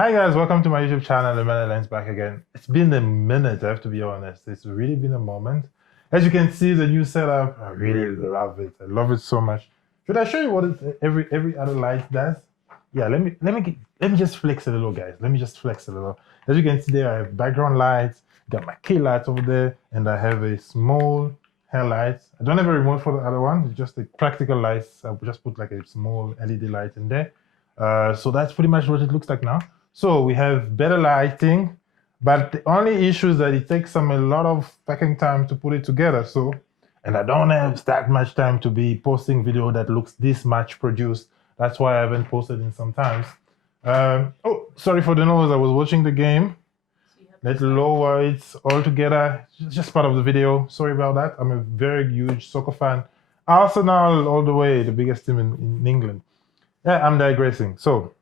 Hi guys, welcome to my YouTube channel, The Lens back again. It's been a minute, I have to be honest. It's really been a moment. As you can see, the new setup, I really love it. I love it so much. Should I show you what every other light does? Yeah, let me just flex a little, guys. Let me just flex a little. As you can see there, I have background lights, got my key lights over there, and I have a small hair light. I don't have a remote for the other one. It's just a practical lights. I just put like a small LED light in there. So that's pretty much what it looks like now. So we have better lighting, but the only issue is that it takes a lot of fucking time to put it together. So, and I don't have that much time to be posting video that looks this much produced. That's why I haven't posted in some times. Oh, sorry for the noise. I was watching the game. Let's lower it all together. It's just part of the video. Sorry about that. I'm a very huge soccer fan. Arsenal all the way, the biggest team in England. Yeah, I'm digressing. So,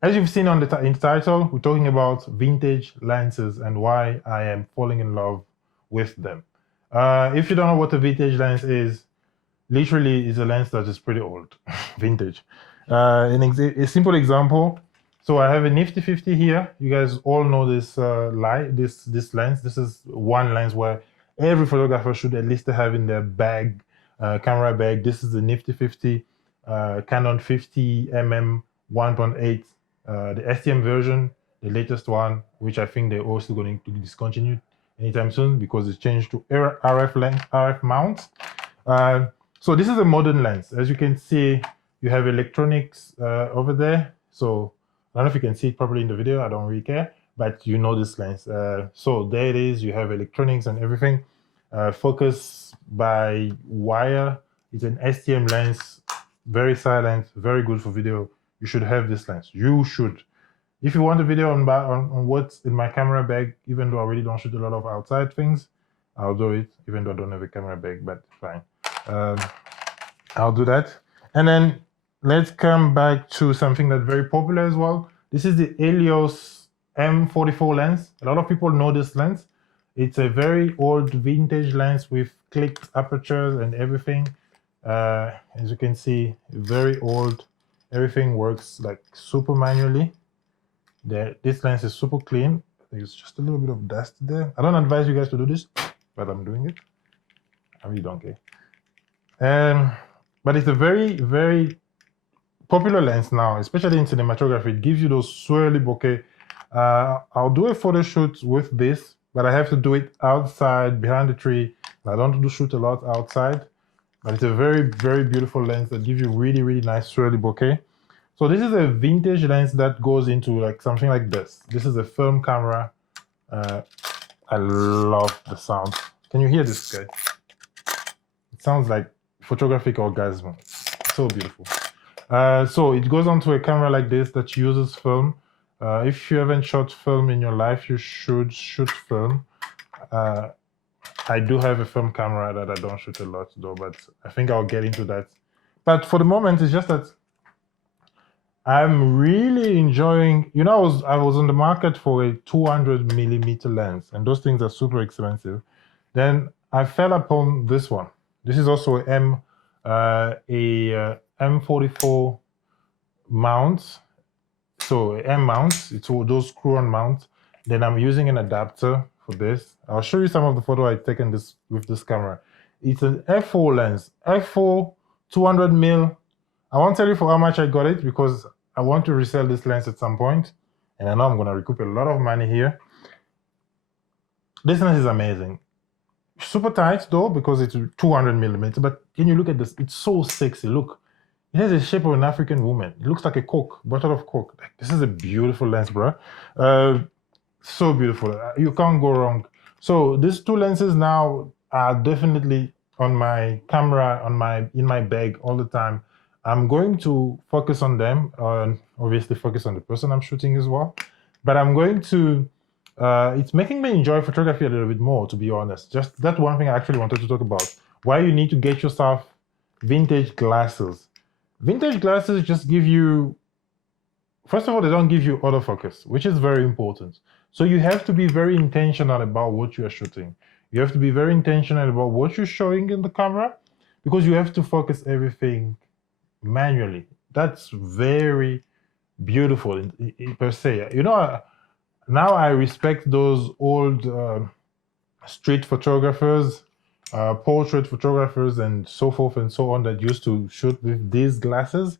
as you've seen on in the title, we're talking about vintage lenses and why I am falling in love with them. If you don't know what a vintage lens is, literally is a lens that is pretty old, vintage. A simple example. So I have a Nifty 50 here. You guys all know this this lens. This is one lens where every photographer should at least have in their bag, camera bag. This is the Nifty 50 Canon 50mm 1.8. The STM version, the latest one, which I think they're also going to discontinue anytime soon because it's changed to RF mount. So this is a modern lens. As you can see, you have electronics over there. So I don't know if you can see it properly in the video. I don't really care, but you know this lens. So there it is. You have electronics and everything. Focus by wire. It's an STM lens. Very silent. Very good for video. You should have this lens. You should. If you want a video on what's in my camera bag, even though I really don't shoot a lot of outside things, I'll do it, even though I don't have a camera bag, but fine. I'll do that. And then let's come back to something that's very popular as well. This is the Helios M44 lens. A lot of people know this lens. It's a very old vintage lens with clicked apertures and everything. As you can see, very old. Everything works like super manually. This lens is super clean. There's just a little bit of dust there. I don't advise you guys to do this, but I'm doing it. I really don't care. But it's a very, very popular lens now, especially in cinematography. It gives you those swirly bokeh. I'll do a photo shoot with this, but I have to do it outside, behind the tree. I don't do shoot a lot outside. But it's a very, very beautiful lens that gives you really, really nice swirly bokeh. So this is a vintage lens that goes into like something like this. This is a film camera. I love the sound. Can you hear this, guys? It sounds like photographic orgasm. So beautiful. So it goes onto a camera like this that uses film. If you haven't shot film in your life, you should shoot film. I do have a film camera that I don't shoot a lot though, but I think I'll get into that. But for the moment, it's just that I'm really enjoying, you know, I was on the market for a 200mm lens, and those things are super expensive. Then I fell upon this one. This is also a M44 mount. So M mounts, it's all those screw-on mounts. Then I'm using an adapter for this. I'll show you some of the photo I've taken with this camera. It's an F4 lens, F4 200mm. I won't tell you for how much I got it because I want to resell this lens at some point, and I know I'm going to recoup a lot of money here. This lens is amazing. Super tight though because it's 200mm, but can you look at this? It's so sexy. Look, it has the shape of an African woman. It looks like a Coke, bottle of Coke. Like, this is a beautiful lens, bro. So beautiful. You can't go wrong. So these two lenses now are definitely on my camera, in my bag all the time. I'm going to focus on them, obviously focus on the person I'm shooting as well. But I'm going to, it's making me enjoy photography a little bit more, to be honest. Just that one thing I actually wanted to talk about. Why you need to get yourself vintage glasses. Vintage glasses just give you, first of all, they don't give you autofocus, which is very important. So you have to be very intentional about what you are shooting. You have to be very intentional about what you're showing in the camera because you have to focus everything manually. That's very, beautiful per se. You know, now I respect those old street photographers, portrait photographers, and so forth and so on that used to shoot with these glasses,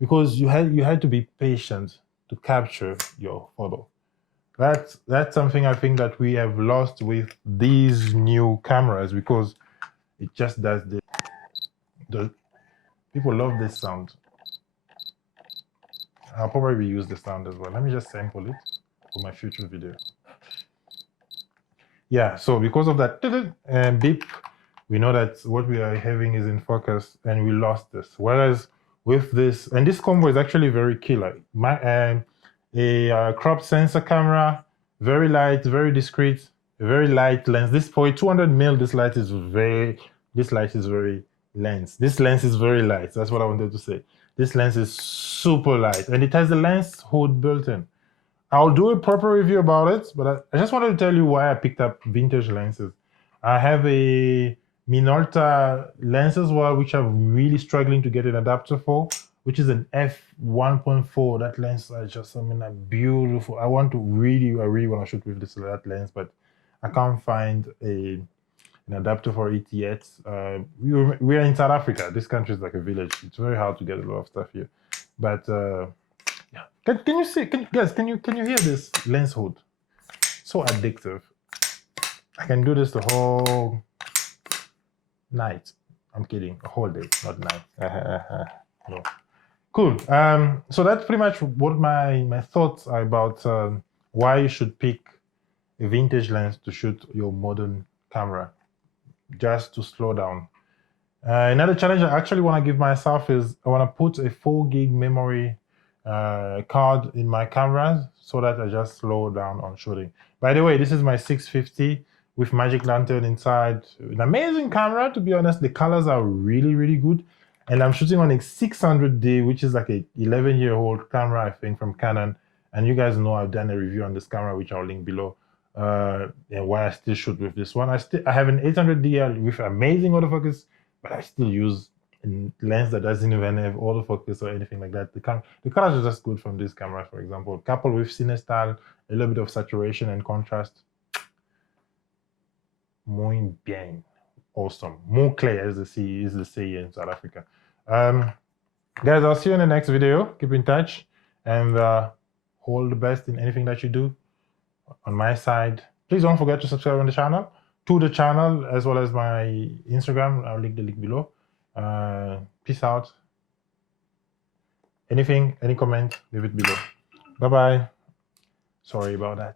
because you had to be patient to capture your photo. That's something I think that we have lost with these new cameras, because it just does the people love this sound. I'll probably use the sound as well. Let me just sample it for my future video. Yeah, so because of that beep, we know that what we are having is in focus, and we lost this. Whereas with this, and this combo is actually very killer. A crop sensor camera, very light, very discreet, very light lens. This for a 200 mil, this light is very lens. This lens is very light. That's what I wanted to say. This lens is super light, and it has the lens hood built in. I'll do a proper review about it, but I just wanted to tell you why I picked up vintage lenses. I have a Minolta lens as well, which I'm really struggling to get an adapter for, which is an f1.4. That lens is just, I mean, beautiful. I really want to shoot with that lens, but I can't find an adapter for it yet. We are in South Africa. This country is like a village. It's very hard to get a lot of stuff here, but. Yeah. Can you see? Guys, can you hear this lens hood? So addictive. I can do this the whole night. I'm kidding. A whole day, not night. No. Cool. So that's pretty much what my thoughts are about why you should pick a vintage lens to shoot your modern camera, just to slow down. Another challenge I actually want to give myself is I want to put a 4 gig memory card in my cameras so that I just slow down on shooting. By the way, this is my 650 with Magic Lantern inside. An amazing camera, to be honest. The colors are really, really good. And I'm shooting on a 600D, which is like a 11-year-old camera, I think, from Canon. And you guys know I've done a review on this camera, which I'll link below. And why I still shoot with this one. I have an 800D with amazing autofocus, but I still use a lens that doesn't even have autofocus or anything like that. The colors are just good from this camera, for example. Coupled with Cinestyle, a little bit of saturation and contrast. Muy bien. Awesome. More clear, as they say in South Africa. Guys, I'll see you in the next video. Keep in touch, and all the best in anything that you do. On my side, please don't forget to subscribe on the channel, as well as my Instagram. I'll link the link below. Peace out. Any comment, leave it below. Bye-bye. Sorry about that.